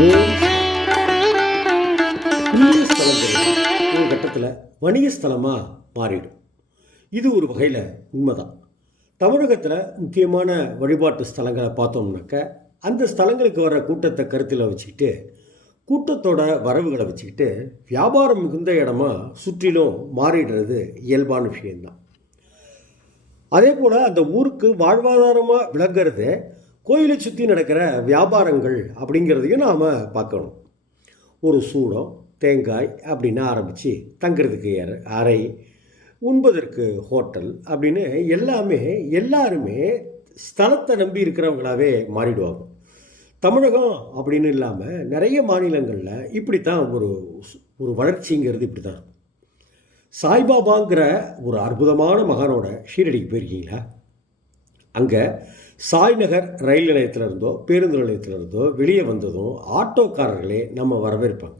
புண்ணிய ஸ்தலங்கள் ஒரு கட்டத்தில் வணிக ஸ்தலமாக மாறிடும். இது ஒரு வகையில் உண்மைதான். தமிழகத்தில் முக்கியமான வழிபாட்டு ஸ்தலங்களை பார்த்தோம்னாக்க அந்த ஸ்தலங்களுக்கு வர கூட்டத்தை கருத்தில் வச்சுக்கிட்டு கூட்டத்தோட வரவுகளை வச்சுக்கிட்டு வியாபாரம் மிகுந்த இடமா சுற்றிலும் மாறிடுறது இயல்பான விஷயம்தான். அதே போல் அந்த ஊருக்கு வாழ்வாதாரமாக விளங்குறது கோயிலை சுற்றி நடக்கிற வியாபாரங்கள் அப்படிங்கிறதையும் நாம் பார்க்கணும். ஒரு சூடம் தேங்காய் அப்படின்னு ஆரம்பித்து தங்குறதுக்கு அறை- அறை உண்பதற்கு ஹோட்டல் அப்படின்னு எல்லாமே எல்லாருமே ஸ்தலத்தை நம்பி இருக்கிறவங்களாவே மாறிடுவாங்க. தமிழகம் அப்படின்னு இல்லாமல் நிறைய மாநிலங்களில் இப்படி தான் ஒரு ஒரு வளர்ச்சிங்கிறது இப்படி தான் இருக்கும். சாய்பாபாங்கிற ஒரு அற்புதமான மகானோட ஷீரடிக்கு போயிருக்கீங்களா? அங்கே சாய்நகர் ரயில் நிலையத்தில் இருந்தோ பேருந்து நிலையத்தில் இருந்தோ வெளியே வந்ததும் ஆட்டோக்காரர்களே நம்ம வரவேற்பாங்க.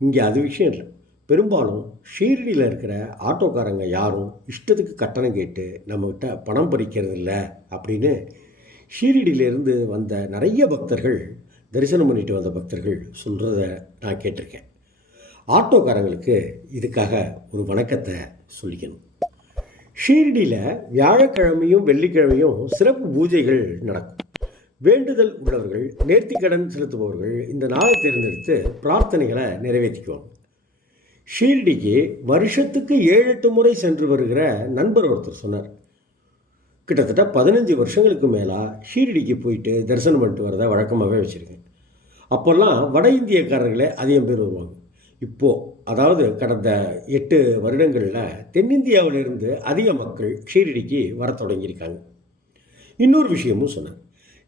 இங்கே அது விஷயம் இல்லை. பெரும்பாலும் ஷீரடியில் இருக்கிற ஆட்டோக்காரங்க யாரும் இஷ்டத்துக்கு கட்டணம் கேட்டு நம்மக்கிட்ட பணம் பறிக்கிறது இல்லை அப்படின்னு ஷீரடியிலேருந்து வந்த நிறைய பக்தர்கள் தரிசனம் பண்ணிட்டு வந்த பக்தர்கள் சொல்கிறத நான் கேட்டிருக்கேன். ஆட்டோக்காரங்களுக்கு இதுக்காக ஒரு வணக்கத்தை சொல்லிக்கணும். ஷீரடியில் வியாழக்கிழமையும் வெள்ளிக்கிழமையும் சிறப்பு பூஜைகள் நடக்கும். வேண்டுதல் உள்ளவர்கள் நேர்த்திக்கடன் செலுத்துபவர்கள் இந்த நாளை தேர்ந்தெடுத்து பிரார்த்தனைகளை நிறைவேற்றிக்குவாங்க. ஷீரடிக்கு வருஷத்துக்கு ஏழு எட்டு முறை சென்று வருகிற நண்பர் ஒருத்தர் சொன்னார். கிட்டத்தட்ட பதினஞ்சு வருஷங்களுக்கு மேலாக ஷீரடிக்கு போயிட்டு தரிசனம் பண்ணிட்டு வரதை வழக்கமாகவே வச்சுருக்கேன். அப்போல்லாம் வட இந்தியக்காரர்களே அதிகம் பேர் வருவாங்க. இப்போது அதாவது கடந்த எட்டு வருடங்களில் தென்னிந்தியாவிலிருந்து அதிக மக்கள் ஷீரடிக்கு வர தொடங்கியிருக்காங்க. இன்னொரு விஷயமும் சொன்னார்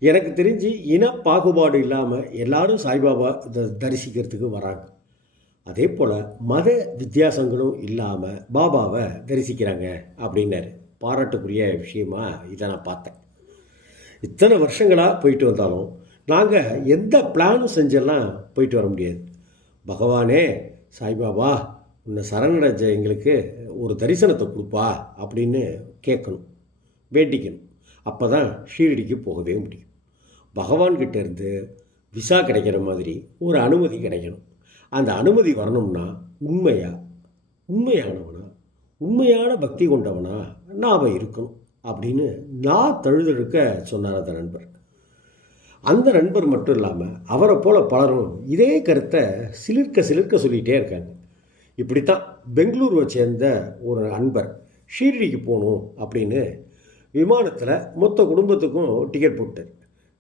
எனக்கு தெரிஞ்சு இன பாகுபாடு இல்லாமல் எல்லாரும் சாய்பாபா த தரிசிக்கிறதுக்கு வராங்க. அதே போல் மத வித்தியாசங்களும் இல்லாமல் பாபாவை தரிசிக்கிறாங்க அப்படின்னாரு. பாராட்டுக்குரிய விஷயமா இதை நான் பார்த்தேன். இத்தனை வருஷங்களாக போயிட்டு வந்தாலும் நாங்கள் எந்த பிளானும் செஞ்செல்லாம் போயிட்டு வர முடியாது. பகவானே சாய்பாபா உன்னை சரணடைஞ்ச எங்களுக்கு ஒரு தரிசனத்தை கொடுப்பா அப்படின்னு கேட்கணும் வேண்டிக்கணும். அப்போ தான் ஷீரடிக்கு போகவே முடியும். பகவான்கிட்டேருந்து விசா கிடைக்கிற மாதிரி ஒரு அனுமதி கிடைக்கணும். அந்த அனுமதி வரணும்னா உண்மையா உண்மையானவனா உண்மையான பக்தி கொண்டவனா நாம் இருக்கணும் அப்படின்னு நான் தழுதழுக்க சொன்னார் அந்த நண்பர். அந்த நண்பர் மட்டும் இல்லாமல் அவரை போல் பலரும் இதே கருத்தை சிலிர்க்க சிலிர்க்க சொல்லிகிட்டே இருக்காங்க. இப்படித்தான் பெங்களூருவை சேர்ந்த ஒரு அன்பர் ஷீரடிக்கு போகணும் அப்படின்னு விமானத்தில் மொத்த குடும்பத்துக்கும் டிக்கெட் போட்டார்.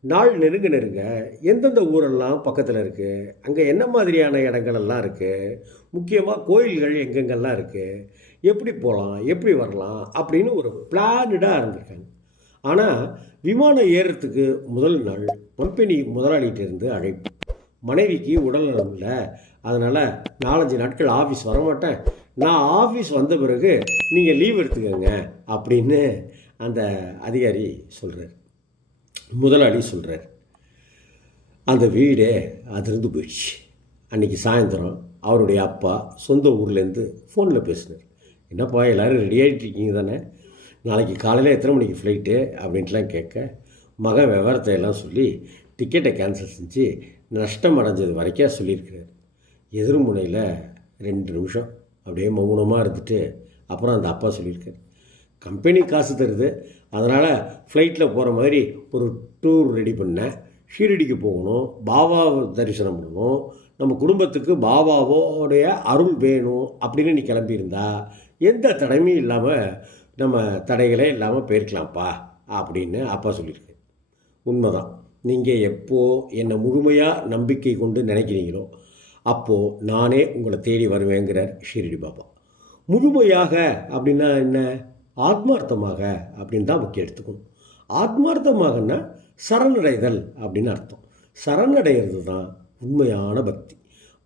நாள் நெருங்க நெருங்க எந்தெந்த ஊரெல்லாம் பக்கத்தில் இருக்குது அங்கே என்ன மாதிரியான இடங்களெல்லாம் இருக்குது முக்கியமாக கோயில்கள் எங்கெங்கெல்லாம் இருக்குது எப்படி போகலாம் எப்படி வரலாம் அப்படின்னு ஒரு பிளானடாக இருந்திருக்காங்க. ஆனால் விமானம் ஏறுறதுக்கு முதல் நாள் கம்பெனி முதலாளிகிட்ட இருந்து அழைப்பு. மனைவிக்கு உடல்நலம் இல்லை. அதனால் நாலஞ்சு நாட்கள் ஆஃபீஸ் வரமாட்டேன். நான் ஆஃபீஸ் வந்த பிறகு நீங்கள் லீவ் எடுத்துக்கோங்க அப்படின்னு அந்த அதிகாரி சொல்கிறார் முதலாளி சொல்கிறார் அந்த வீடே அதிர்ந்து போயிடுச்சு. அன்றைக்கி சாயந்தரம் அவருடைய அப்பா சொந்த ஊர்லேருந்து ஃபோனில் பேசினார். என்னப்பா எல்லோரும் ரெடி ஆகிட்டு இருக்கீங்க தானே நாளைக்கு காலையில் எத்தனை மணிக்கு ஃப்ளைட்டு அப்படின்ட்டுலாம் கேட்க மகன் விவரத்தை எல்லாம் சொல்லி டிக்கெட்டை கேன்சல் செஞ்சு நஷ்டம் அடைஞ்சது வரைக்கும் சொல்லியிருக்கிறார். எதிர்முனையில் ரெண்டு நிமிஷம் அப்படியே மௌனமாக இருந்துட்டு அப்புறம் அந்த அப்பா சொல்லியிருக்காரு. கம்பெனி காசு தருது. அதனால் ஃப்ளைட்டில் போகிற மாதிரி ஒரு டூர் ரெடி பண்ணேன். ஷீரடிக்கு போகணும். பாபா தரிசனம் பண்ணணும். நம்ம குடும்பத்துக்கு பாபாவோடைய அருள் வேணும் அப்படின்னு நீ கிளம்பியிருந்தா எந்த தடையும் இல்லாமல் நம்ம தடைகளே இல்லாமல் போயிருக்கலாம்ப்பா அப்படின்னு அப்பா சொல்லியிருக்கு. உண்மைதான். நீங்கள் எப்போ என்னை முழுமையாக நம்பிக்கை கொண்டு நினைக்கிறீங்களோ அப்போது நானே உங்களை தேடி வருவேங்கிறார் ஷீரடி பாபா. முழுமையாக அப்படின்னா என்ன? ஆத்மார்த்தமாக அப்படின்னு தான் முக்கியம் எடுத்துக்கணும். ஆத்மார்த்தமாகன்னா சரணடைதல் அப்படின்னு அர்த்தம். சரணடைகிறது தான் உண்மையான பக்தி.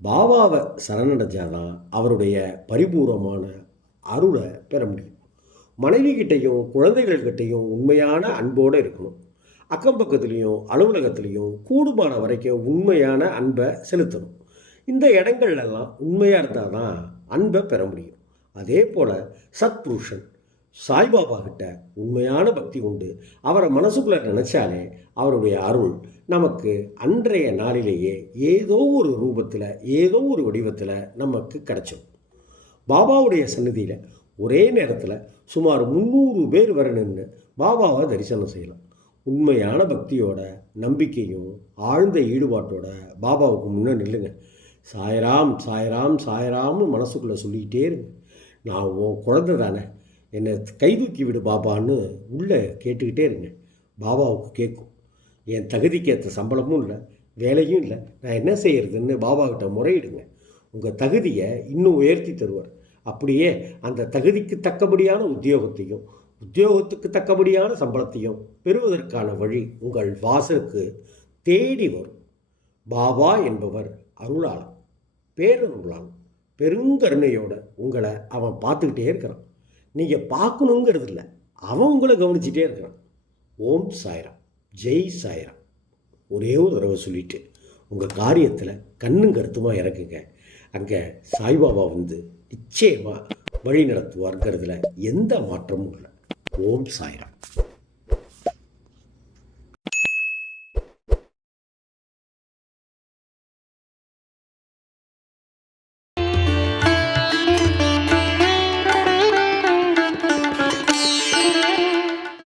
பாபாவை சரணடைஞ்சாதான் அவருடைய பரிபூர்வமான அருளை பெற முடியும். மனைவி கிட்டேயும் குழந்தைகள் குழந்தைகள்கிட்டையும் உண்மையான அன்போடு இருக்கணும். அக்கம் பக்கத்துலேயும் அலுவலகத்துலேயும் கூடுமான வரைக்கும் உண்மையான அன்பை செலுத்தணும். இந்த இடங்கள்லாம் உண்மையாக இருந்தால் தான் அன்பை பெற முடியும். அதே போல் சத்புருஷன் சாய்பாபா கிட்ட உண்மையான பக்தி உண்டு. அவரை மனசுக்குள்ளே நினச்சாலே அவருடைய அருள் நமக்கு அன்றைய நாளிலேயே ஏதோ ஒரு ரூபத்தில் ஏதோ ஒரு வடிவத்தில் நமக்கு கிடைச்சிடும் பாபாவுடைய சன்னதியில் ஒரே நேரத்தில் சுமார் முந்நூறு பேர் வர நின்று பாபாவை தரிசனம் செய்யலாம். உண்மையான பக்தியோட நம்பிக்கையும் ஆழ்ந்த ஈடுபாட்டோட பாபாவுக்கு முன்னே நில்லுங்க. சாயராம் சாயராம் சாயராம்னு மனசுக்குள்ளே சொல்லிக்கிட்டே இருங்க. நான் உன் குழந்த தானே. என்னை கை தூக்கி விடு பாபான்னு உள்ளே கேட்டுக்கிட்டே இருங்க. பாபாவுக்கு கேட்கும். என் தகுதிக்கு ஏற்ற சம்பளமும் இல்லை வேலையும் இல்லை. நான் என்ன செய்கிறதுன்னு பாபாக்கிட்ட முறையிடுங்க. உங்கள் தகுதியை இன்னும் உயர்த்தி தருவார். அப்படியே அந்த தகுதிக்கு தக்கபடியான உத்தியோகத்தையும் உத்தியோகத்துக்கு தக்கபடியான சம்பளத்தையும் பெறுவதற்கான வழி உங்கள் வாசலுக்கு தேடி வரும். பாபா என்பவர் அருளாளன் பேரருளாளன் பெருங்கருணையோட உங்களை அவன் பார்த்துக்கிட்டே இருக்கிறான். நீங்கள் பார்க்கணுங்கிறது இல்லை அவன் உங்களை கவனிச்சிட்டே இருக்கிறான். ஓம் சாய்ராம் ஜெய் சாய்ராம். ஒரே ஒரு தடவை சொல்லிட்டு உங்கள் காரியத்தில் கண்ணும் கருத்துமாக இறக்குங்க. அங்கே சாய்பாபா வந்து நிச்சயமாக வழி நடத்துவார்ங்கிறதுல எந்த மாற்றமும் இல்லை. ஓம் சாய்ராம்.